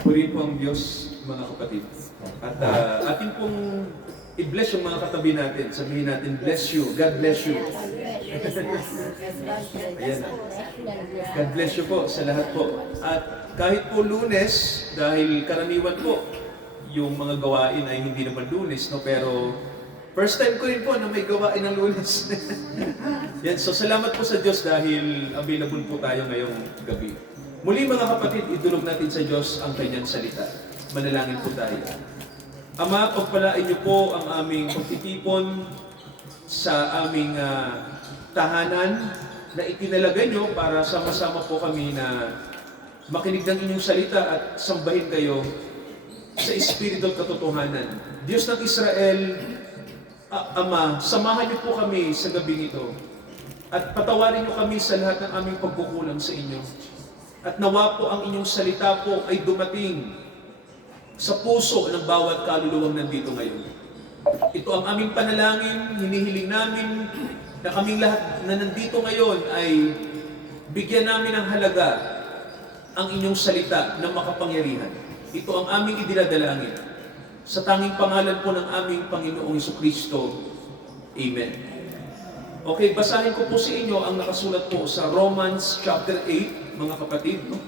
Purihin po ang Diyos, mga kapatid. At atin pong i-bless yung mga katabi natin. Sabihin natin, bless you. God bless you. Ayan. God bless you po sa lahat po. At kahit po Lunes, dahil karaniwan po, yung mga gawain ay hindi naman Lunes, no? Pero first time ko rin po na may gawain ng Lunes. Yan. So salamat po sa Diyos dahil available po tayo ngayong gabi. Muli mga kapatid, idulog natin sa Diyos ang kanyang salita. Manalangin po tayo. Ama, pagpalain niyo po ang aming pagtitipon sa aming tahanan na itinalagay niyo para sama-sama po kami na makinig ng inyong salita at sambahin kayo sa Espiritu at katotohanan. Diyos ng Israel, Ama, samahan niyo po kami sa gabing ito at patawarin niyo kami sa lahat ng aming pagkukulang sa inyo. At nawa po ang inyong salita po ay dumating sa puso ng bawat kaluluwang nandito ngayon. Ito ang aming panalangin, hinihiling namin na kaming lahat na nandito ngayon ay bigyan namin ng halaga ang inyong salita ng makapangyarihan. Ito ang aming idinadalangin. Sa tanging pangalan po ng aming Panginoong Jesucristo. Amen. Okay, basahin ko po sa inyo ang nakasulat po sa Romans chapter 8, mga kapatid. No?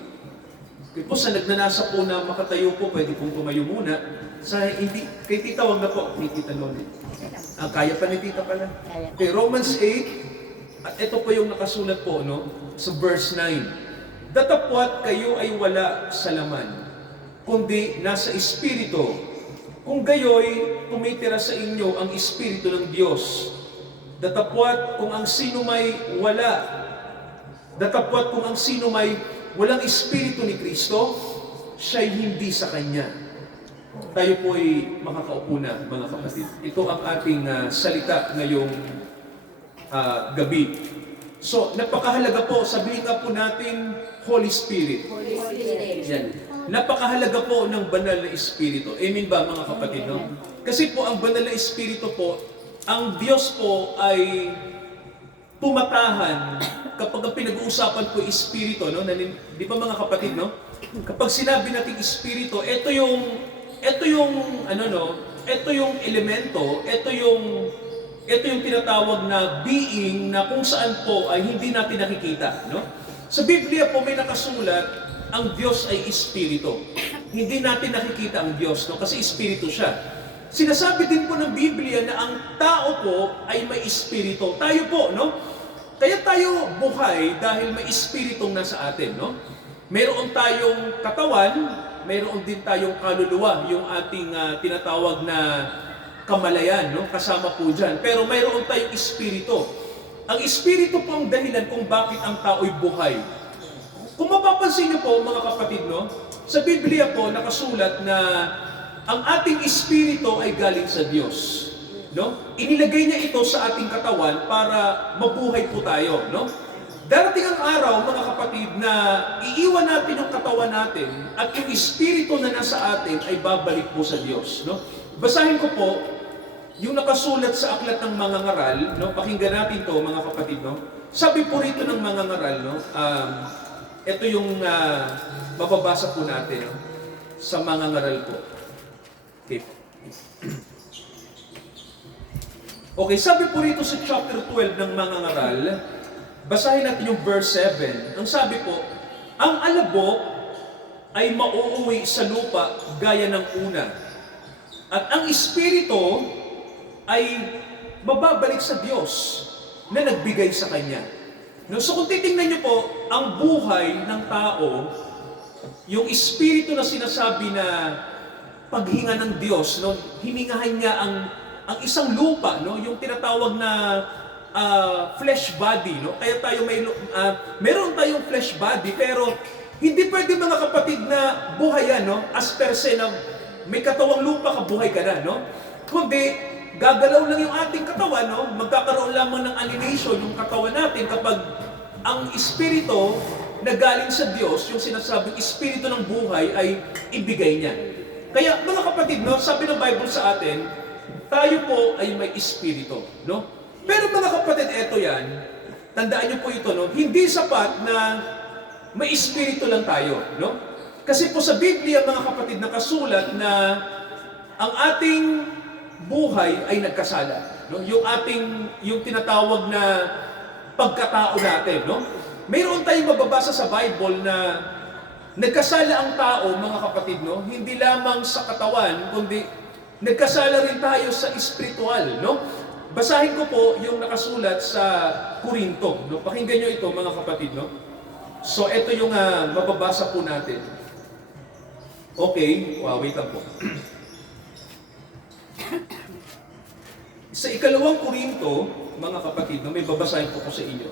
Okay po, sa nagnanasa po na makatayo po, pwede pong tumayo muna. Sa hindi, kay Tita, wag na po, kay Tita Loli. Kaya pa ni Tita pala. Okay, Romans 8, at ito po yung nakasulat po, no? Sa verse 9. Datapwat kayo ay wala sa laman, kundi nasa Espiritu. Kung gayoy, tumitira sa inyo ang Espiritu ng Diyos. Datapwat kung ang sino may walang Espiritu ni Kristo, siya'y hindi sa Kanya. Tayo po ay makakaupo na, mga kapatid. Ito ang ating salita ngayong gabi. So, napakahalaga po, sabihin nga po natin, Holy Spirit. Holy Spirit. Yan. Napakahalaga po ng banal na Espiritu. Amen ba, mga kapatid? No? Kasi po, ang banal na Espiritu po, ang Diyos po ay pumatahan kapag ang pinag-uusapan po Espiritu, no? Di ba mga kapatid, no? Kapag sinabi natin Espiritu, ito yung elemento, ito yung tinatawag na being na kung saan po ay hindi natin nakikita, no? Sa Biblia po may nakasulat, ang Diyos ay Espiritu. Hindi natin nakikita ang Diyos, no? Kasi Espiritu siya. Sinasabi din po ng Biblia na ang tao po ay may espiritu. Tayo po, no? Kaya tayo buhay dahil may espiritong nasa atin, no? Meron tayong katawan, meron din tayong kaluluwa, yung ating tinatawag na kamalayan, no? Kasama po dyan. Pero mayroon tayong espiritu. Ang espiritu po ang dahilan kung bakit ang tao'y buhay. Kung mapapansin niyo po, mga kapatid, no? Sa Biblia po, nakasulat na ang ating espiritu ay galing sa Diyos, no? Inilagay niya ito sa ating katawan para mabuhay po tayo, no? Darating ang araw, mga kapatid, na iiwan natin yung katawan natin at yung espiritu na nasa atin ay babalik po sa Diyos, no? Basahin ko po yung nakasulat sa aklat ng mga ngaral, no? Pakinggan natin to, mga kapatid, no? Sabi po rito ng mga ngaral, no? Ito yung mababasa po natin, no? Sa mga ngaral po. Okay, sabi po rito sa chapter 12 ng mga ngaral, basahin natin yung verse 7. Ang sabi po, ang alabok ay mauuwi sa lupa gaya ng una. At ang espiritu ay mababalik sa Diyos na nagbigay sa Kanya. No, so kung titingnan niyo po, ang buhay ng tao, yung espiritu na sinasabi na paghinga ng Diyos, no, hiningahan niya ang isang lupa, no, yung tinatawag na flesh body, no. Kaya tayo meron tayong flesh body, pero hindi pwede, mga kapatid, na buhayan, no, as per se na may katawang lupa ka, buhay ka na, no. Kundi gagalaw lang yung ating katawan, no, magkakaroon lamang ng animation yung katawan natin kapag ang espiritu na galing sa Diyos, yung sinasabing espiritu ng buhay, ay ibigay niya. Kaya, mga kapatid, no, sabi ng Bible sa atin, tayo po ay may espiritu, no? Pero mga kapatid, eto yan, tandaan niyo po ito, no? Hindi sapat na may espiritu lang tayo, no? Kasi po sa Biblia, mga kapatid, nakasulat na ang ating buhay ay nagkasala. No? Yung tinatawag na pagkatao natin. No? Mayroon tayong mababasa sa Bible na nagkasala ang tao, mga kapatid, no? Hindi lamang sa katawan, kundi nagkasala rin tayo sa espiritual. No? Basahin ko po yung nakasulat sa Korinto. No? Pakinggan nyo ito, mga kapatid. No? So, ito yung mababasa po natin. Okay, wait lang po. Sa ikalawang Korinto, mga kapatid, no, may babasahin po ko sa inyo.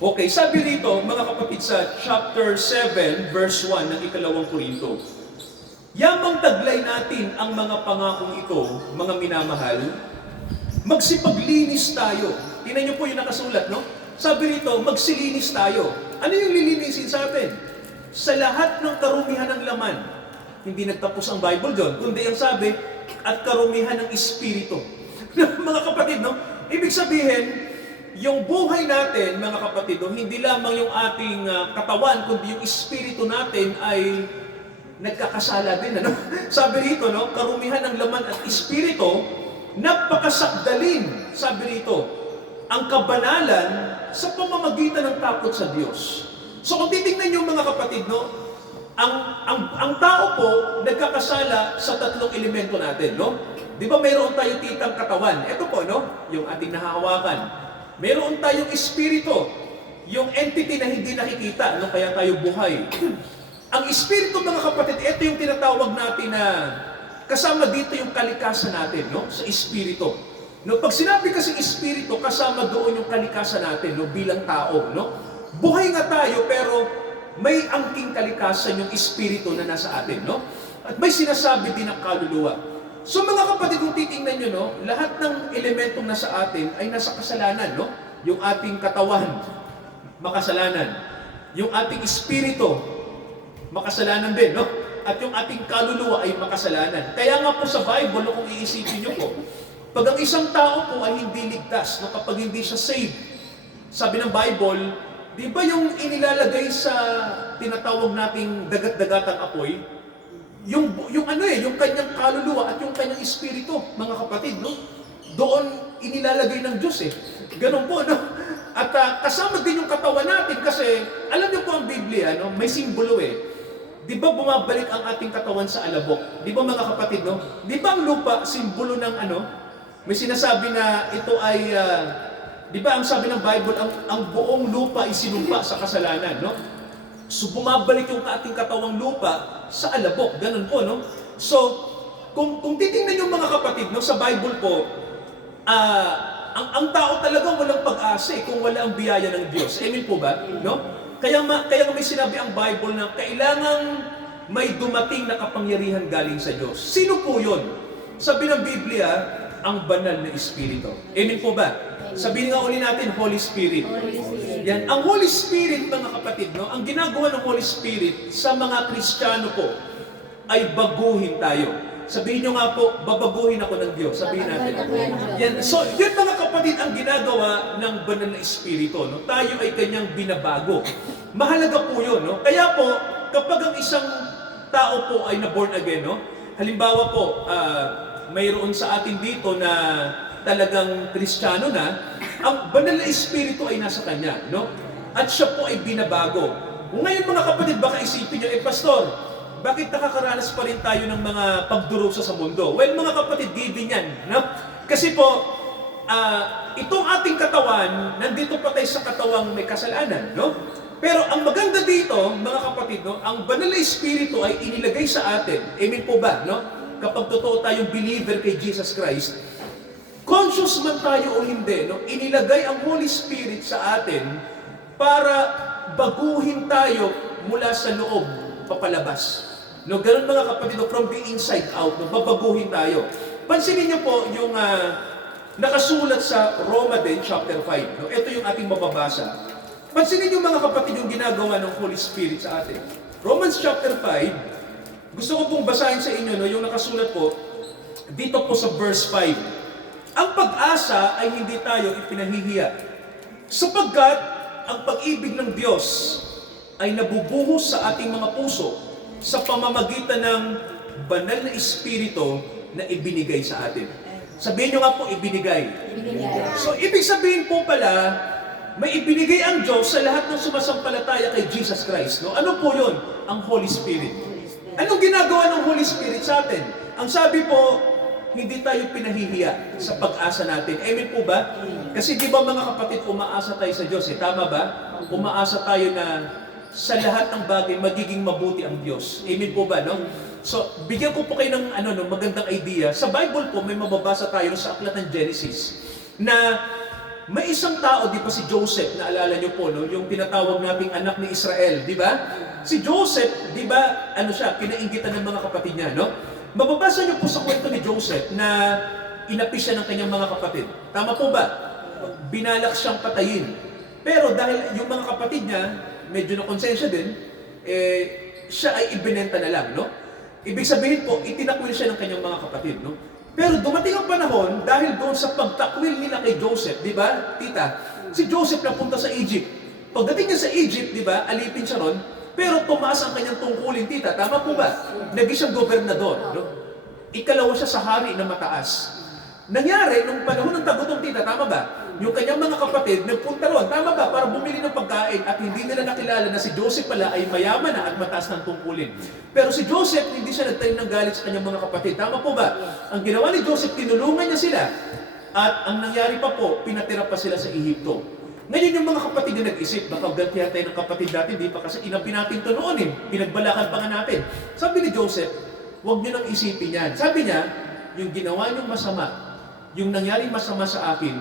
Okay, sabi rito, mga kapatid, sa chapter 7, verse 1 ng ikalawang Korinto, yamang taglay natin ang mga pangakong ito, mga minamahal, magsipaglinis tayo. Tingnan niyo po yung nakasulat, no? Sabi rito, magsilinis tayo. Ano yung lilinisin sa atin? Sa lahat ng karumihan ng laman. Hindi nagtapos ang Bible doon, kundi ang sabi, at karumihan ng Espiritu. Mga kapatid, no? Ibig sabihin, yung buhay natin, mga kapatid, no? Hindi lamang yung ating katawan, kundi yung Espiritu natin ay nagkakasala din. Ano? Sabi rito, no? Karumihan ng laman at Espiritu, napakasakdalin, sabi rito, ang kabanalan sa pamamagitan ng takot sa Diyos. So kung titignan nyo, mga kapatid, no? Ang tao po nagkakasala sa tatlong elemento natin, no? Di ba mayroon tayong titang katawan? Ito po, no? Yung ating nahahawakan. Mayroon tayong espiritu, yung entity na hindi nakikita, no? Kaya tayo buhay. Ang espiritu, mga kapatid, ito yung tinatawag natin na kasama dito yung kalikasan natin, no? Sa espiritu. No, pag sinabi kasing espiritu, kasama doon yung kalikasan natin, no? Bilang tao, no? Buhay nga tayo, pero may angking kalikasan yung espiritu na nasa atin, no? At may sinasabi din ang kaluluwa. So mga kapatid, kung titingnan nyo, no? Lahat ng elementong nasa atin ay nasa kasalanan, no? Yung ating katawan, makasalanan. Yung ating espiritu, makasalanan din, no? At yung ating kaluluwa ay makasalanan. Kaya nga po sa Bible, no, kung iisipin nyo po, pag ang isang tao po ay hindi ligtas, no? Kapag hindi siya saved, sabi ng Bible, di ba yung inilalagay sa tinatawag nating dagat-dagatang apoy, yung kanyang kaluluwa at yung kanyang espiritu, mga kapatid, no? Doon inilalagay ng Diyos eh. Ganun po, no? At kasama din yung katawan natin kasi, alam niyo po ang Biblia, no? May simbolo eh. Di ba bumabalik ang ating katawan sa alabok? Di ba, mga kapatid, no? Di ba ang lupa, simbolo ng ano? May sinasabi na ito ay di ba ang sabi ng Bible, ang buong lupa ay sinumpa sa kasalanan, no? So bumabalik yung ating katawang lupa sa alabok, ganun po, no? So, kung titingnan yung mga kapatid, no, sa Bible po, ang tao talaga walang pag-asa kung wala ang biyaya ng Diyos. Amen po ba? No? Kaya may sinabi ang Bible na kailangang may dumating na kapangyarihan galing sa Diyos. Sino po yun? Sabi ng Biblia, ang banal na Espiritu. Amen po ba? Sabihin nga uli natin, Holy Spirit. Yan. Ang Holy Spirit, mga kapatid, no? Ang ginagawa ng Holy Spirit sa mga Kristiyano po ay baguhin tayo. Sabihin nyo nga po, babaguhin ako ng Diyos. Sabihin natin. Yan. So, yun, mga kapatid, ang ginagawa ng banal na Espiritu. No? Tayo ay kanyang binabago. Mahalaga po yun. No? Kaya po, kapag ang isang tao po ay na-born again, no? Halimbawa po, mayroon sa atin dito na talagang Kristiyano na, ang banal na Espiritu ay nasa kanya, no? At siya po ay binabago. Ngayon, mga kapatid, baka isipin nyo, Pastor, bakit nakakaranas pa rin tayo ng mga pagdurusa sa mundo? Well, mga kapatid, given yan, no? Kasi po, itong ating katawan, nandito pa tayo sa katawang may kasalanan, no? Pero ang maganda dito, mga kapatid, no, ang banal na Espiritu ay inilagay sa atin. Amen po ba, no? Kapag totoo tayong believer kay Jesus Christ, conscious man tayo o hindi, no, inilagay ang Holy Spirit sa atin para baguhin tayo mula sa loob papalabas. No, ganun mga kapatid, no, from the inside out, no, babaguhin tayo. Pansinin niyo po yung nakasulat sa Roma din, chapter 5. No, ito yung ating mababasa. Pansinin niyo, mga kapatid, yung ginagawa ng Holy Spirit sa atin. Romans chapter 5, gusto ko pong basahin sa inyo, no, yung nakasulat po dito po sa verse 5. Ang pag-asa ay hindi tayo ipinahihiya, sapagkat ang pag-ibig ng Diyos ay nabubuhos sa ating mga puso sa pamamagitan ng banal na Espiritu na ibinigay sa atin. Sabihin nyo nga po, ibinigay. So, ibig sabihin po pala, may ibinigay ang Diyos sa lahat ng sumasampalataya kay Jesus Christ. No? Ano po yun? Ang Holy Spirit. Anong ginagawa ng Holy Spirit sa atin? Ang sabi po, hindi tayo pinahihiya sa pag-asa natin. Amen po ba? Kasi di ba mga kapatid, umaasa tayo sa Diyos. Tama ba? Umaasa tayo na sa lahat ng bagay, magiging mabuti ang Diyos. Amen po ba? No? So, bigyan ko po kayo ng magandang idea. Sa Bible po, may mababasa tayo sa aklat ng Genesis na may isang tao, di ba si Joseph, naalala niyo po, no? Yung tinatawag nating anak ni Israel, di ba? Si Joseph, di ba, kinainggitan ng mga kapatid niya, no? Mababasa niyo po sa kwento ni Joseph na inapis siya ng kanyang mga kapatid. Tama po ba? Binalak siyang patayin. Pero dahil yung mga kapatid niya, medyo na konsensya din, siya ay ibinenta na lang, no? Ibig sabihin po, itinakwil siya ng kanyang mga kapatid, no? Pero dumating ang panahon, dahil doon sa pagtakwil nila kay Joseph, di ba, tita? Si Joseph napunta sa Egypt. Pagdating niya sa Egypt, di ba, alipin siya ron, pero tumaas ang kanyang tungkulin, tita. Tama po ba? Naging siyang gobernador, no? Ikalawa siya sa hari na mataas. Nangyari, nung panahon ng tagutom, tita, tama ba? Yung kanyang mga kapatid, nagpunta ron, tama ba? Para bumili ng pagkain at hindi nila nakilala na si Joseph pala ay mayaman na at mataas ng tungkulin. Pero si Joseph, hindi siya nagtanim ng galit sa kanyang mga kapatid. Tama po ba? Ang ginawa ni Joseph, tinulungan niya sila. At ang nangyari pa po, pinatira pa sila sa Ehipto. Ngayon yung mga kapatid na nag-isip, baka gantihan tayo ng kapatid natin, di pa kasi inampi natin ito noon Pinagbalakan pa nga natin. Sabi ni Joseph, huwag niyo nang isipin yan. Sabi niya, yung ginawa niyong masama, yung nangyaring masama sa akin,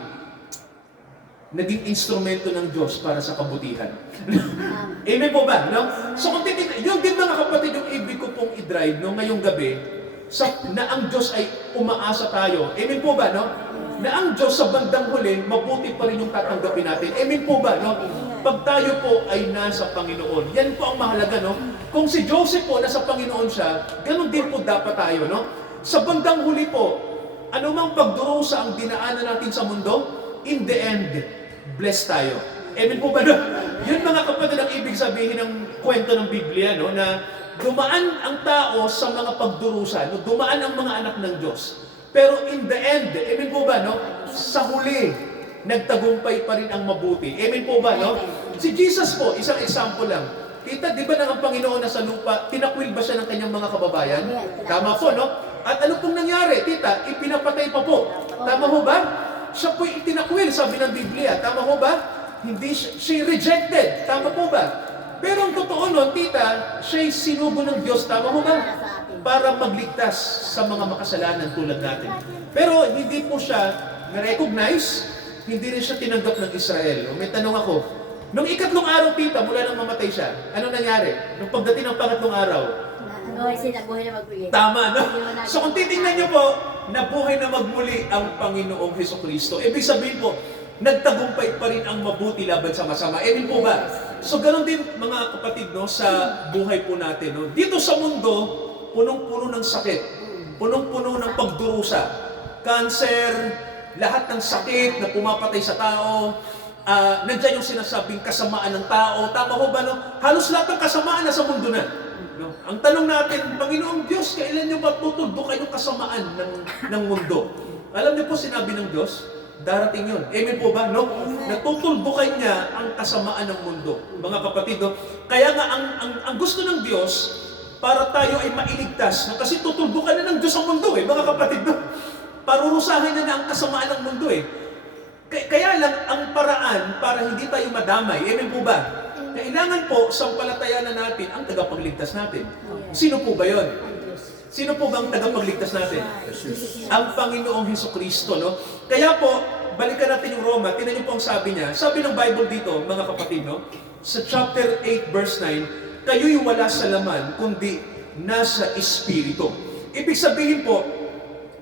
naging instrumento ng Diyos para sa kabutihan. Amen po ba? No? So kung titignan, yung din mga kapatid, yung ibig ko pong i-drive no, ngayong gabi, na ang Diyos ay umaasa tayo. Amen po ba? No? Na ang Diyos sa bandang huli, mabuti pa rin yung tatanggapin natin. Amen po ba? No? Pag tayo po ay nasa Panginoon. Yan po ang mahalaga. No? Kung si Joseph po nasa Panginoon siya, ganun din po dapat tayo. No? Sa bandang huli po, anumang pagdurusa ang dinaanan natin sa mundo, in the end, blessed tayo. Amen po ba? No? Yun mga kapatid ang ibig sabihin ng kwento ng Biblia, no? Na dumaan ang tao sa mga pagdurusa, no? Dumaan ang mga anak ng Diyos. Pero in the end, amen po ba? No? Sa huli, nagtagumpay pa rin ang mabuti. Amen po ba? No? Si Jesus po, isang example lang. Kita, di ba ang Panginoon na sa lupa, tinakwil ba siya ng kanyang mga kababayan? Tama po, no? At ano pong nangyari? Tita, ipinapatay pa po. Tama ho ba? Siya po'y itinakwil, sabi ng Biblia. Tama po ba? Hindi siya rejected. Tama po ba? Pero ang totoo nun, tita, siya'y sinugo ng Diyos. Tama po ba? Para magligtas sa mga makasalanan tulad natin. Pero hindi po siya na-recognize, hindi rin siya tinanggap ng Israel. May tanong ako, nung ikatlong araw, tita, mula nang mamatay siya, ano nangyari? Nung pagdating ng pangatlong araw, nabuhay na magmuli. tama, no? So kung titingnan niyo po, nabuhay na magmuli ang Panginoong Hesukristo. Ibig sabihin po, nagtagumpay pa rin ang mabuti laban sa masama. Amen po ba? So ganoon din mga kapatid, no, sa buhay po natin. No? Dito sa mundo, punong-puno ng sakit, punong-puno ng pagdurusa, cancer, lahat ng sakit na pumapatay sa tao, nandiyan yung sinasabing kasamaan ng tao. Tama ho ba? No? Halos lahat ng kasamaan na sa mundo na. No? Ang tanong natin, Panginoong Diyos, kailan niyo ba tutuldukan yung kasamaan ng mundo? Alam niyo po, sinabi ng Diyos, darating yun. Amen po ba? No? Natutuldukan niya ang kasamaan ng mundo. Mga kapatid, no? Kaya nga, ang gusto ng Diyos, para tayo ay mailigtas. No? Kasi tutuldukan na ng Diyos ang mundo, mga kapatid. No? Parurusahin na ang kasamaan ng mundo. Kaya lang, ang paraan para hindi tayo madamay, amen po ba? Kailangan po, sampalatayanan natin ang tagapagligtas natin. Sino po ba yon? Sino po bang tagapagligtas natin? Ang Panginoong Hesukristo, no? Kaya po, balikan natin yung Roma. Tingnan niyo po ang sabi niya. Sabi ng Bible dito, mga kapatid, no? Sa chapter 8, verse 9, kayo'y wala sa laman, kundi nasa Espiritu. Ibig sabihin po,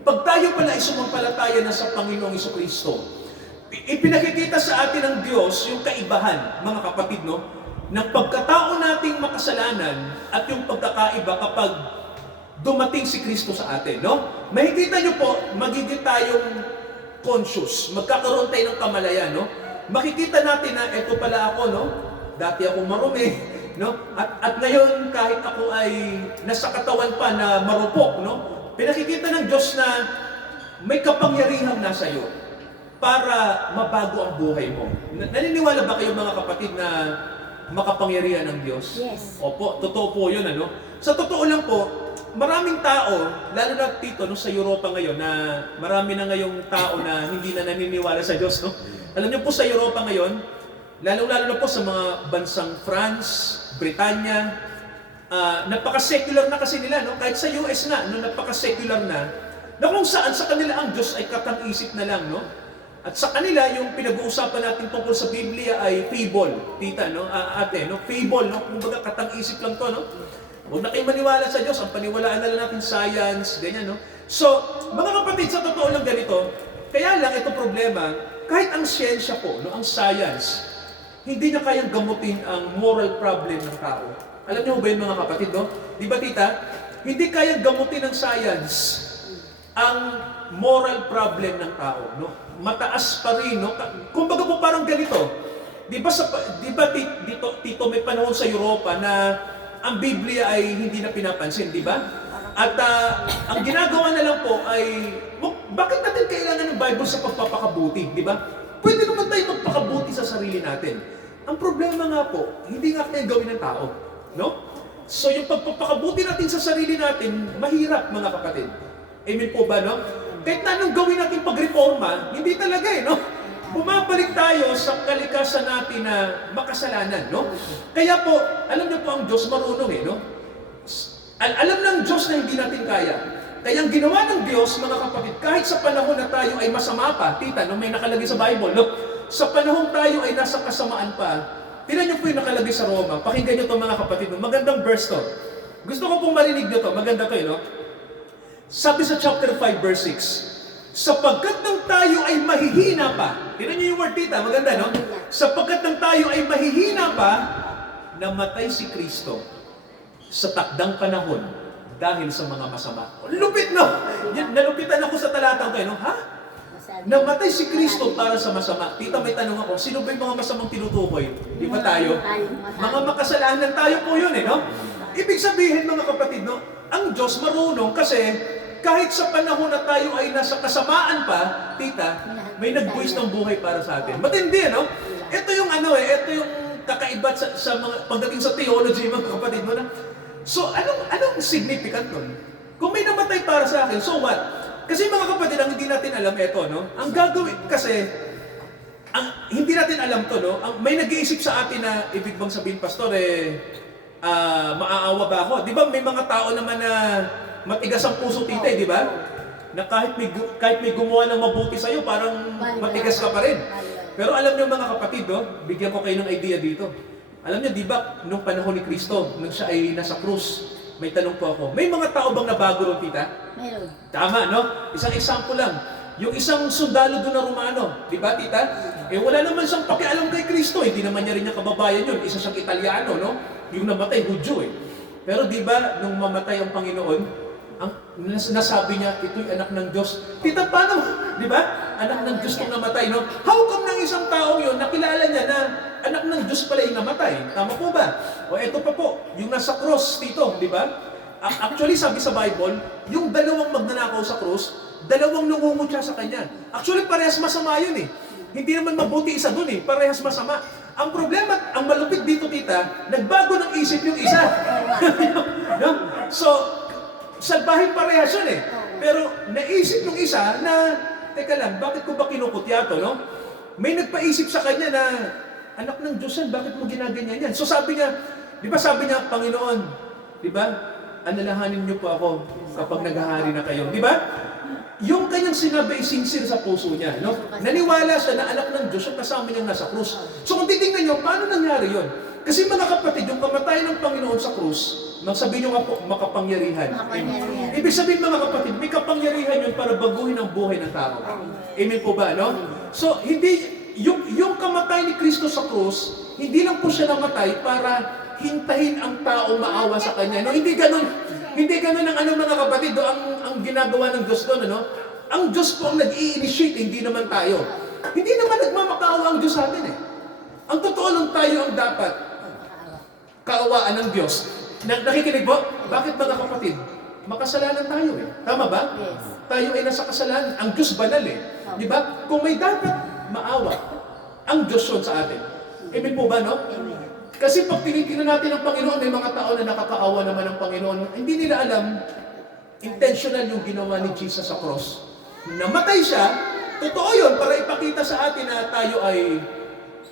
pag tayo pala ay sumampalataya na sa Panginoong Hesukristo, ipinakikita sa atin ng Diyos yung kaibahan, mga kapatid, no? Ng pagkatao nating makasalanan at yung pagkakaiba kapag dumating si Kristo sa atin, no? Makikita nyo po, magiging tayong conscious, magkakaroon tayo ng kamalayan, no? Makikita natin na eto pala ako, no? Dati ako marumi, no? At ngayon, kahit ako ay nasa katawan pa na marupok, no? Pinakikita ng Diyos na may kapangyarihang nasa iyo para mabago ang buhay mo. Naniniwala ba kayo mga kapatid na makapangyarihan ng Diyos? Yes. Opo, totoo po yun, ano? Sa totoo lang po, maraming tao, lalo na dito no, sa Europa ngayon, na marami na ngayong tao na hindi na naniniwala sa Diyos, no? Alam niyo po sa Europa ngayon, lalo na po sa mga bansang France, Britanya, napaka-secular na kasi nila, no? Kahit sa US na, no, napaka-secular na kung saan sa kanila ang Diyos ay katang-isip na lang, no? At sa kanila, yung pinag-uusapan natin tungkol sa Biblia ay fable, tita, no? Ate, no? Fable, no? Kumbaga katang-isip lang to, no? Huwag na kayo maniwala sa Diyos, ang paniwalaan na lang natin science, ganyan, no? So, mga kapatid, sa totoo lang ganito, kaya lang ito problema, kahit ang siyensya po, no, ang science, hindi niya kayang gamutin ang moral problem ng tao. Alam niyo ba yun mga kapatid, no? Di ba tita? Hindi kayang gamutin ng science ang moral problem ng tao, no? Mataas pa rin, no? Kumbaga po parang ganito. Di ba tito, may panahon sa Europa na ang Biblia ay hindi na pinapansin, di ba? At ang ginagawa na lang po ay, bakit natin kailangan ng Bible sa pagpapakabuti, di ba? Pwede naman tayo magpakabuti sa sarili natin. Ang problema nga po, hindi nga kaya gawin ng tao, no? So yung pagpapakabuti natin sa sarili natin, mahirap mga kapatid. Amen po ba, no? Kahit na anong gawin natin pagreforma, hindi talaga no? Bumabalik tayo sa kalikasan natin na makasalanan, no? Kaya po, alam niyo po ang Diyos marunong no? Alam ng Diyos na hindi natin kaya. Kaya ang ginawa ng Diyos, mga kapatid, kahit sa panahon na tayo ay masama pa, tita, no, may nakalagay sa Bible, no? Sa panahon tayo ay nasa kasamaan pa, tingnan niyo po yung nakalagay sa Roma, pakinggan niyo to mga kapatid, no? Magandang verse to. Gusto ko pong marinig niyo to, maganda to, no? Sabi sa chapter 5, verse 6, sapagkat nang tayo ay mahihina pa, tingnan niyo yung word, tita, maganda, no? Sapagkat nang tayo ay mahihina pa, namatay si Kristo sa takdang panahon dahil sa mga masama. Lupit, no? Nalupitan ako sa talatang to, no? Ha? Namatay si Kristo para sa masama. Tita, may tanong ako, sino ba yung mga masamang tinutukoy? Di ba tayo? Mga makasalanan tayo po yun, no? Ibig sabihin, mga kapatid, no? Ang Diyos marunong kasi kahit sa panahon na tayo ay nasa kasamaan pa, tita, may nagbuwis ng buhay para sa atin. Matindi, no? Ito yung ito yung kakaiba sa mga, pagdating sa theology, mga kapatid mo na. So, anong significant nun? Kung may namatay para sa akin, so what? Kasi mga kapatid, ang hindi natin alam ito, no? Ang gagawin, kasi, hindi natin alam to, no? May nag-iisip sa atin na, ibig bang sabihin, pastor, maaawa ba ako? Di ba may mga tao naman na matigas ang puso, tita, di ba? Na kahit may gumawa ng mabuti sa'yo, parang matigas ka pa rin. Pero alam niyo mga kapatid, no? Bigyan ko kayo ng idea dito. Alam niyo, di ba, nung panahon ni Kristo, nung siya ay nasa krus, may tanong po ako, may mga tao bang nabago ron, tita? Meron. Tama, no? Isang example lang. Yung isang sundalo doon na Romano, di ba, tita? Wala naman siyang pakialam kay Kristo. Hindi naman niya rin niya kababayan yun. Isa siyang Italiano, no? Yung namatay, Hudyo, Pero di ba, nung mamatay ang Panginoon, nasabi niya, ito'y anak ng Diyos. Tita, paano? Di ba? Anak ng Diyos kung namatay, no? How come ng isang taong yun, nakilala niya na anak ng Diyos pala yung namatay? Tama po ba? O eto pa po, yung nasa cross dito, di ba? Actually, sabi sa Bible, yung dalawang magnanakaw sa cross, dalawang nangungutya sa kanya. Actually, parehas masama yun Hindi naman mabuti isa dun parehas masama. Ang problema, ang malupit dito, tita, nagbago ng isip yung isa. No? So, salbahin parehas yun Pero naisip yung isa na, teka lang, bakit ko ba kinukutya to, no? May nagpaisip sa kanya na, anak ng Diyos yan, bakit mo ginaganyan yan? So sabi niya, di ba sabi niya, Panginoon, di ba, alalahanin niyo po ako kapag naghahari na kayo. Di ba? Yung kanyang sinabi ay sincere sa puso niya, no? Naniwala siya na anak ng Diyos at kasama niyang nasa krus. So kung titingnan niyo, paano nangyari yon? Kasi mga kapatid, yung kamatayan ng Panginoon sa krus, sabi niyo nga po, makapangyarihan. Ibig sabihin mga kapatid, may kapangyarihan yun para baguhin ang buhay ng tao. Amen po ba, no? So, yung kamatay ni Kristo sa krus, hindi lang po siya namatay para hintahin ang tao maawa sa kanya. No? Hindi ganun ang mga kapatid, ang ginagawa ng Diyos doon, Ang Diyos po ang nag-i-initiate, hindi naman tayo. Hindi naman nagmamakaawa ang Diyos sa atin Ang totoo lang tayo ang dapat kaawaan ng Diyos. Nakikinig po? Bakit mga kapatid? Makasalanan tayo eh. Tama ba? Yes. Tayo ay nasa kasalanan. Ang Diyos banal eh. Di ba? Kung may dapat maawa, ang Diyos yun sa atin. Amen po ba, no? Amen. Kasi pag tinitingnan natin ang Panginoon, may mga tao na nakakaawa naman ng Panginoon. Hindi nila alam, intentional yung ginawa ni Jesus sa cross. Namatay siya, totoo yun, para ipakita sa atin na tayo ay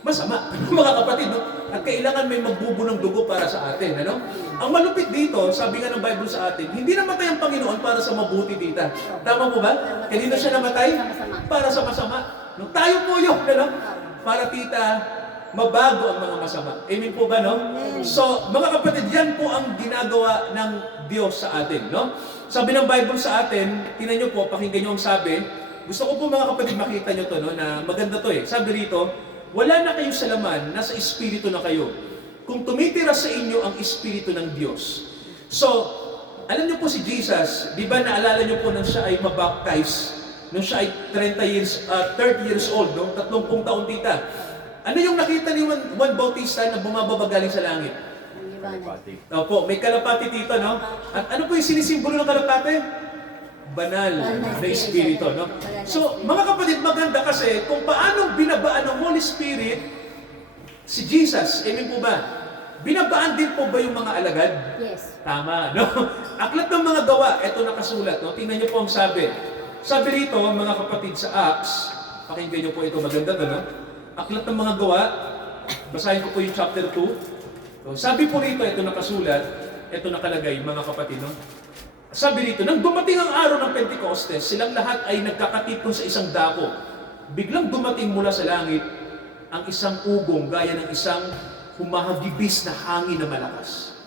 masama. Mga kapatid, no? At kailangan may magbubunong dugo para sa atin. Ano? Ang malupit dito, sabi nga ng Bible sa atin, hindi namatay ang Panginoon para sa mabuti, tita. Tama po ba? Kanino siya namatay? Para sa masama. No? Tayo po yun, ano? Para tita, mabago ang mga masama. Amen po ba, no? So, mga kapatid, yan po ang ginagawa ng Diyos sa atin, no? Sabi ng Bible sa atin, tingnan nyo po, pakinggan nyo ang sabi. Gusto ko po mga kapatid makita nyo to, no? Na maganda to eh. Sabi rito, wala na kayo sa laman, nasa Espiritu na kayo. Kung tumitira sa inyo ang Espiritu ng Diyos. So, alam nyo po si Jesus, di ba naalala nyo po nang siya ay mabaptize, nung siya ay 30 years old, no? 30 taon tita. Ano yung nakita ni Juan Bautista na bumababa galing sa langit? Ang liwanag. Opo, may kalapati dito, no? At ano po yung sinisimbolo ng kalapati? Banal na Espiritu, no? So, mga kapatid, maganda kasi kung paano binabaan ng Holy Spirit si Jesus, amen po ba? Binabaan din po ba yung mga alagad? Yes. Tama, no? Aklat ng mga gawa, eto nakasulat, no? Tingnan niyo po ang sabi. Sabi rito, mga kapatid sa Acts, pakinggan niyo po ito, maganda to, no? Aklat ng mga gawa, basahin ko po yung chapter 2. So, sabi po rito, ito nakasulat, ito nakalagay, mga kapatid, no? Sabi rito, nang dumating ang araw ng Pentecostes, silang lahat ay nagkakatipon sa isang dako. Biglang dumating mula sa langit ang isang ugong gaya ng isang humahagibis na hangin na malakas.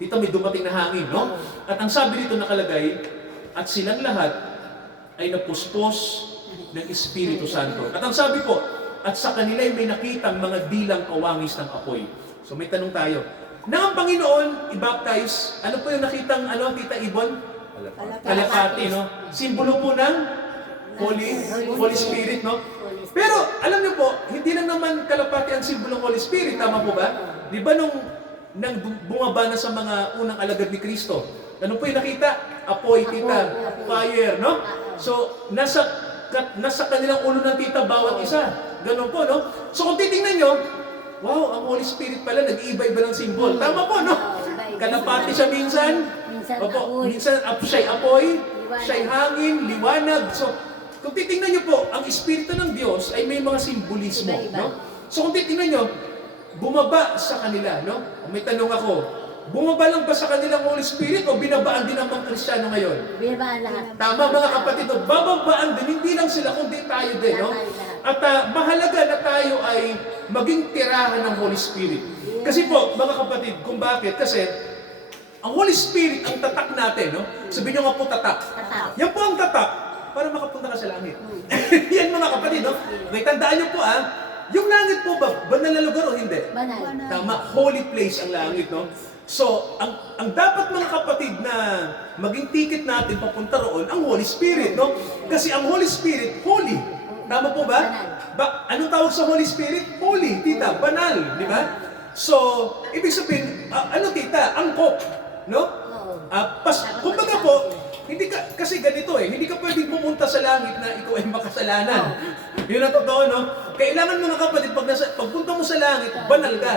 Dito may dumating na hangin, no? At ang sabi dito nakalagay, at silang lahat ay napuspos ng Espiritu Santo. At ang sabi po, at sa kanila ay may nakitang mga dilang kawangis ng apoy. So may tanong tayo, na ang Panginoon i-baptize, ano po yung nakitang, Tita Ibon? Kalapati, no? Simbolo po ng Holy Spirit, no? Pero, alam niyo po, hindi lang naman kalapati ang simbolo ng Holy Spirit, tama po ba? Di ba nung bumaba na sa mga unang alagad ni Kristo, ano po yung nakita? Apoy, tita, fire, no? So, nasa kanilang ulo ng tita bawat isa. Ganun po, no? So, kung titingnan nyo, wow, ang Holy Spirit pala, nag-iiba-iba ng simbol. Tama po, no? Kalapati siya minsan. Opo, minsan siya'y apoy, siya'y hangin, liwanag. So, kung titingnan nyo po, ang Espiritu ng Diyos ay may mga simbolismo, no? So, kung titingnan nyo, bumaba sa kanila, no? May tanong ako, bumaba lang ba sa kanilang Holy Spirit o binabaan din ang mga Kristiyano ngayon? Binabaan lahat. Tama mga kapatid, bababaan din, hindi lang sila, kundi tayo din, no? At mahalaga na tayo ay maging tirahan ng Holy Spirit. Kasi po, mga kapatid, kung bakit? Kasi, ang Holy Spirit, ang tatak natin, no? Sabihin nyo nga po tatak. Yan po ang tatak para makapunta ka sa langit. Yan mga kapatid, no? May tandaan nyo po, yung langit po ba, banal na lugar o hindi? Banal. Tama, holy place ang langit, no? So, ang dapat mga kapatid na maging ticket natin papunta roon, ang Holy Spirit, no? Kasi ang Holy Spirit, holy. Tama po ba? Anong tawag sa Holy Spirit? Holy, tita, banal, di ba? So, ibig sabihin, tita, angkop, no? Kumbaga po, kasi ganito hindi ka pwedeng pumunta sa langit na ikaw ay makasalanan. Yun ang totoo, no? Kailangan mga kapatid, pagpunta mo sa langit, banal ka.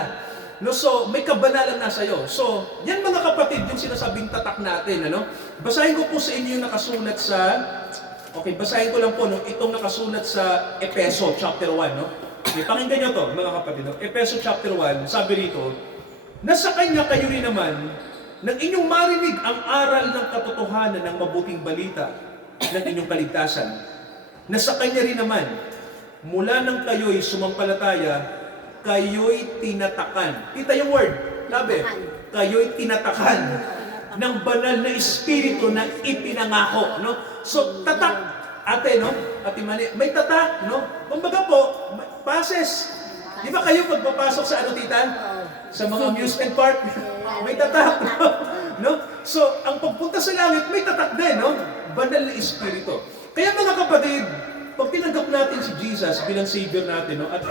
No, so, may kabanalan na sa'yo. So, yan mga kapatid, yung sinasabing tatak natin, ano? Basahin ko po sa inyo yung nakasulat sa, basahin ko lang po, no? Itong nakasulat sa Efeso, chapter 1, no? Pakinggan nyo to, mga kapatid, no? Efeso chapter 1, sabi rito, na sa kanya kayo rin naman, nang inyong marinig ang aral ng katotohanan ng mabuting balita ng inyong kaligtasan, na sa kanya rin naman, mula nang kayo'y sumampalataya, kayo'y tinatakan. Kita yung word, sabi, kayo'y tinatakan ng banal na Espiritu na ipinangako, no? So, tatak, ate, no? Ate Mani, may tatak, no? Kumbaga po, passes. Di ba kayo pagpapasok sa tita? Sa mga amusement park, may tatak, no? So, ang pagpunta sa langit, may tatak din, no? Banal na Espiritu. Kaya mga kapatid, pag tinanggap natin si Jesus bilang Savior natin, no? At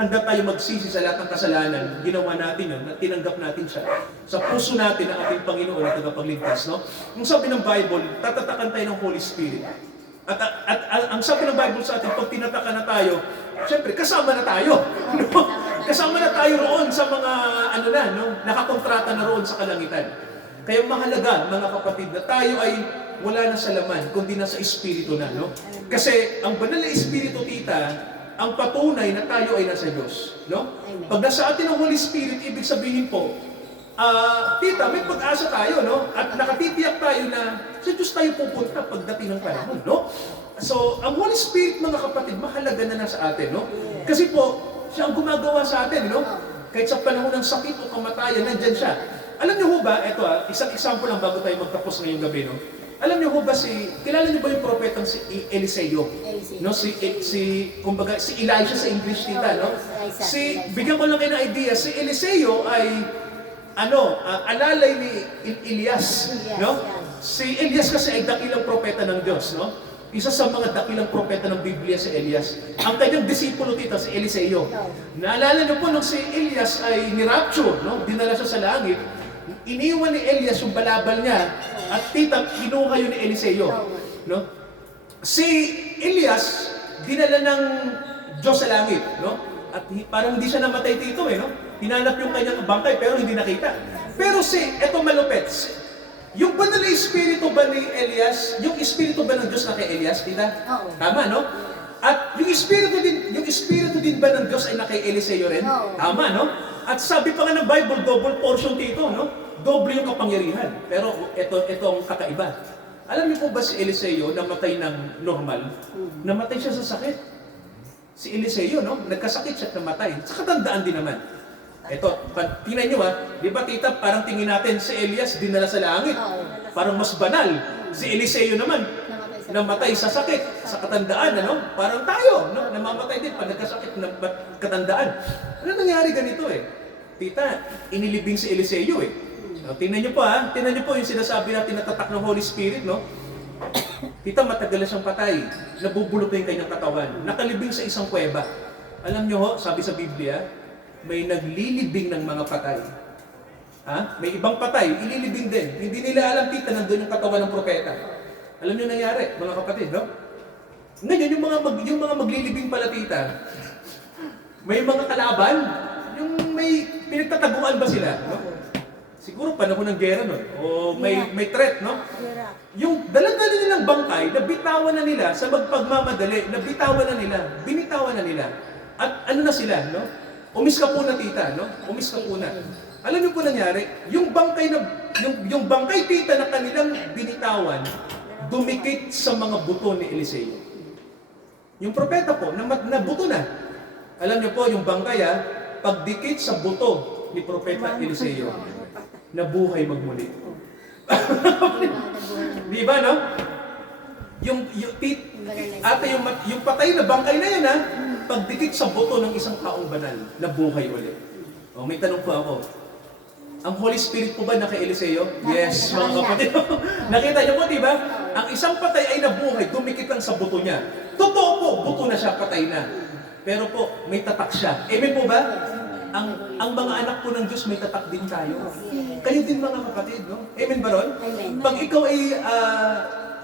handa tayo magsisi sa lahat ng kasalanan, ginawa natin yun, at tinanggap natin siya sa puso natin ng ating Panginoon at tagapagligtas, no? Ang sabi ng Bible, tatatakan tayo ng Holy Spirit. At ang sabi ng Bible sa atin, pag tinatakan na tayo, syempre, kasama na tayo. No? Kasama na tayo roon sa mga, nakakontrata na roon sa kalangitan. Kaya mahalaga, mga kapatid, na tayo ay wala na sa laman, kundi na sa Espiritu na, no? Kasi ang banal na Espiritu, tita, ang patunay na tayo ay nasa Diyos, no? Pag nasa atin ang Holy Spirit, ibig sabihin po, tita, may pag-asa tayo, no? At nakatitiyak tayo na sa Diyos tayo pupunta pagdating ng panahon, no? So, ang Holy Spirit, mga kapatid, mahalaga na nasa atin, no? Kasi po, siya ang gumagawa sa atin, no? Kahit sa panahon ng sakit o kamatayan, nandyan siya. Alam niyo ho ba, eto isang example lang bago tayo magtapos ngayong gabi, no? Alam niyo ho ba kilala niyo ba yung propetang si Eliseo? No, kumbaga si Elijah sa English, tita, no? Bigyan ko lang kayo ng idea, si Eliseo ay alalay ni Elias, no? Si Elias kasi ay dakilang propeta ng Diyos, no? Isa sa mga dakilang propeta ng Biblia si Elias. Ang kanyang disipulo, tita, si Eliseo. Naalala niyo po nung si Elias ay nirapture, no? Dinala siya sa langit. Iniwan ni Elias yung balabal niya at tita, kinuha yun ni Eliseo, no? Si Elias dinala ng Diyos sa langit, no? At parang hindi siya namatay dito, no? Hinanap yung kanyang bangkay pero hindi nakita. Pero eto malupet, yung banal na espiritu ba ni Elias, yung espiritu ba ng Diyos na kay Elias, tita? Oo. Tama, no? At yung espiritu din ba ng Diyos ay na kay Eliseo rin? Oo. Tama, no? At sabi pa nga ng Bible, double portion dito, no? Doble yung kapangyarihan. Pero ito ang kakaiba. Alam niyo po ba si Eliseo namatay ng normal? Namatay siya sa sakit. Si Eliseo, no? Nagkasakit siya at namatay. Sa katandaan din naman. Ito, tingnan niyo di ba tita, parang tingin natin si Elias dinala sa langit. Parang mas banal. Si Eliseo naman, namatay sa sakit, sa katandaan, Parang tayo, no? Namamatay din pag nagkasakit ng katandaan. Ano nangyari ganito Tita, inilibing si Eliseo tingnan niyo po tingnan niyo po yung sinasabi natin na tatak ng Holy Spirit, no? Tita, matagal na siyang patay. Nabubulok na yung kanyang katawan. Nakalibing sa isang kuweba. Alam niyo sabi sa Biblia, may naglilibing ng mga patay. May ibang patay, ililibing din. Hindi nila alam, tita, nandun yung katawan ng propeta. Alam niyo nangyari, mga kapatid, no? Ngayon, yung mga maglilibing pala, tita, may mga kalaban, yung may pinagtataguan ba sila, no? Siguro panahon ng gera nun, o may threat, no? Yung dala-dala nilang bangkay, nabitawan na nila sa magpagmamadali, binitawan na nila. At ano na sila, no? Umiska po na, tita, no? Umiska po na. Alam niyo po nangyari, yung bangkay, tita, na kanilang binitawan, dumikit sa mga buto ni Eliseo. Yung propeta po, na buto na. Alam niyo po, yung bangkay, pagdikit sa buto ni propeta Eliseo, nabuhay magmuli. Di ba, no? Yung patay na bangkay na yan, pagdikit sa buto ng isang taong banal, nabuhay ulit. May tanong po ako. Ang Holy Spirit po ba naka Eliseo? Yes, mga kapatid. Nakita niyo po, di ba? Ang isang patay ay nabuhay, dumikit lang sa buto niya. Totoo po, buto na siya, patay na. Pero po, may tatak siya. Amen po ba? Ang mga anak po ng Diyos, may tatak din tayo. Kayo din, mga kapatid, no? Amen ba ron? Amen. Pag ikaw ay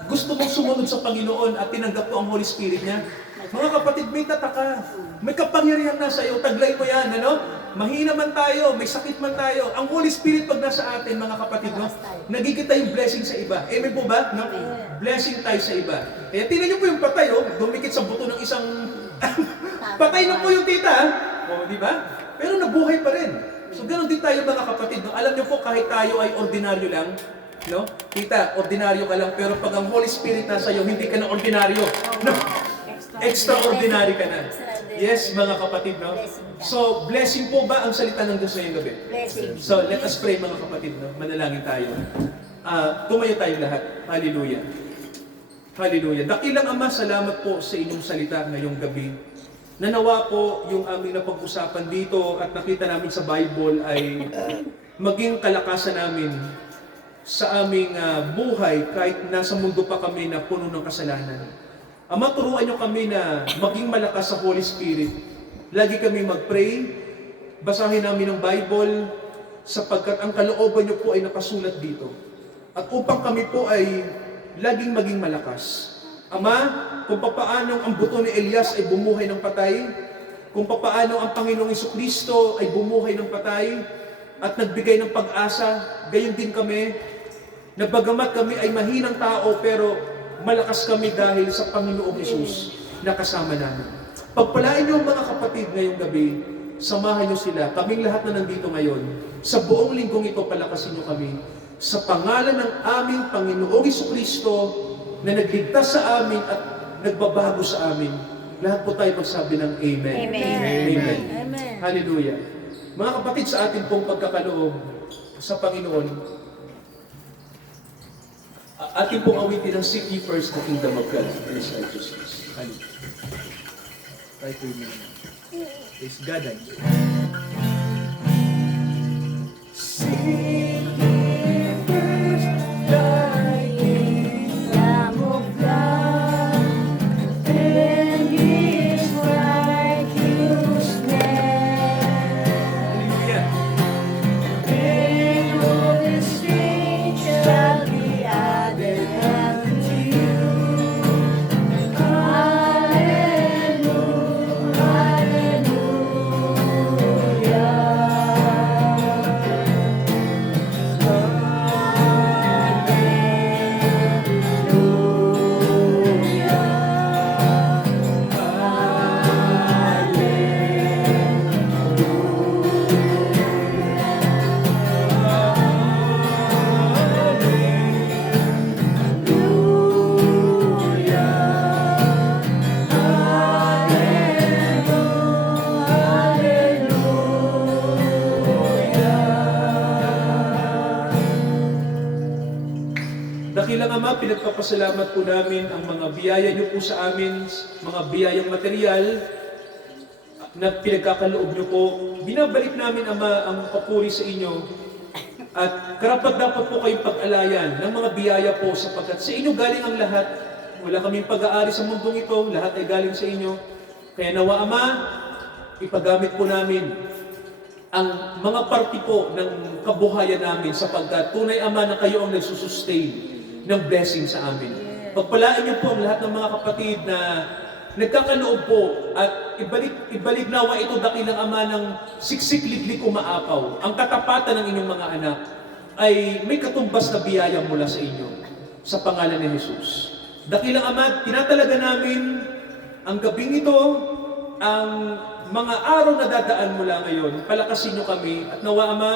gusto mong sumunod sa Panginoon at tinanggap mo ang Holy Spirit niya, mga kapatid, may tatak ka. May kapangyarihan na sa iyo. Taglay mo yan, Mahina man tayo, may sakit man tayo. Ang Holy Spirit pag nasa atin, mga kapatid, nagiging tayong blessing sa iba. Amen po ba? No? Blessing tayo sa iba. Kaya tingnan niyo po yung patay, dumikit sa buto ng isang... patay na po yung tita, di ba? Pero nabuhay pa rin. So, ganoon din tayo, mga kapatid. No? Alam niyo po, kahit tayo ay ordinaryo lang, no? Tita, ordinaryo ka lang, pero pag ang Holy Spirit nasa iyo, hindi ka na ordinaryo. No? Extraordinary ka na. Yes, mga kapatid, no? So, blessing po ba ang salita ng Diyos ngayong gabi? Blessing. So, let us pray, mga kapatid, no? Manalangin tayo. Tumayo tayo lahat. Hallelujah. Hallelujah. Dakilang Ama, salamat po sa inyong salita ngayong gabi. Nanawa po yung aming napag-usapan dito at nakita namin sa Bible ay maging kalakasan namin sa aming buhay kahit nasa mundo pa kami na puno ng kasalanan. Ama, turuan niyo kami na maging malakas sa Holy Spirit Lagi kami mag-pray, basahin namin ang Bible, sapagkat ang kalooban niyo po ay nakasulat dito. At upang kami po ay laging maging malakas. Ama, kung papaano ang buto ni Elias ay bumuhay ng patay, kung papaano ang Panginoong Jesucristo ay bumuhay ng patay, at nagbigay ng pag-asa, gayon din kami, na bagamat kami ay mahinang tao, pero malakas kami dahil sa Panginoong Hesus na kasama namin. Pagpalain niyo ang mga kapatid ngayong gabi, samahan niyo sila, kaming lahat na nandito ngayon, sa buong linggong ito, palakasin niyo kami, sa pangalan ng aming Panginoong Jesucristo, na nagligtas sa amin at nagbabago sa amin. Lahat po tayo magsabi ng Amen. Amen. Amen. Amen. Hallelujah. Mga kapatid, sa ating pong pagkakaloob sa Panginoon, ating pong awitin ang Seek ye first the kingdom of God and His righteousness. Hallelujah. Try to remember. Praise God. Seek ye first thy Lamb of God and His righteousness, Hallelujah. and all His things shall be added unto you. Hallelujah, Dakilang Ama, pinagpapasalamat po namin ang mga biyaya niyo po sa amin, mga biyayang material na pinagkakaloob niyo po. Binabalik namin, Ama, ang papuri sa inyo. At karapat-dapat po kayong pag-alayan ng mga biyaya po sapagkat sa inyo galing ang lahat. Wala kaming pag-aari sa mundong ito, lahat ay galing sa inyo. Kaya nawa, Ama, ipagamit po namin ang mga parti po ng kabuhayan namin sapagkat tunay, Ama, na kayo ang nagsusustain ng blessing sa amin. Pagpalain niyo po ang lahat ng mga kapatid na nagkakaloob po at ibalik nawa ito dakilang Ama ng siksik-liklik umaapaw. Ang katapatan ng inyong mga anak ay may katumbas na biyaya mula sa inyo sa pangalan ni Jesus. Dakilang Ama, tinatalaga namin ang gabing ito, ang mga araw na dadaan mula ngayon. Palakasin niyo kami at nawa, Ama,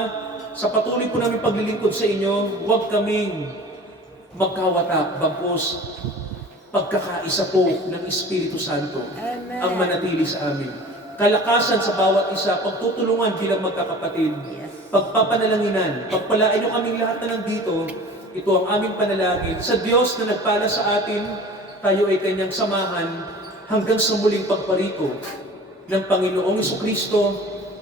sa patuloy po namin paglilingkod sa inyo, huwag kaming magkawatak, bagkus pagkakaisa po ng Espiritu Santo ang manatili sa amin. Kalakasan sa bawat isa, pagtutulungan bilang magkakapatid, pagpapanalanginan, pagpalain niyo kaming lahat na nandito. Ito ang aming panalangin. Sa Diyos na nagpala sa atin, tayo ay Kanyang samahan hanggang sa muling pagparito ng Panginoong Jesucristo.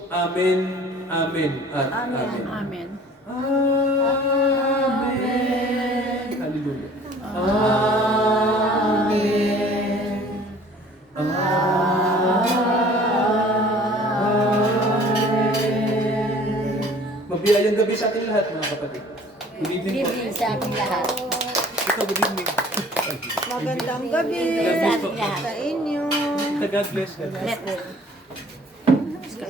Amen, amen, at amen. Amen. Amen. Hallelujah. Amen. Amen. Mabiyayang gabi sa ating lahat, mga kapatid. Good evening po. Good evening sa ating lahat. Ikaw, good evening. Magandang gabi Sa ating lahat. sa inyo. God bless. God bless. Let's go.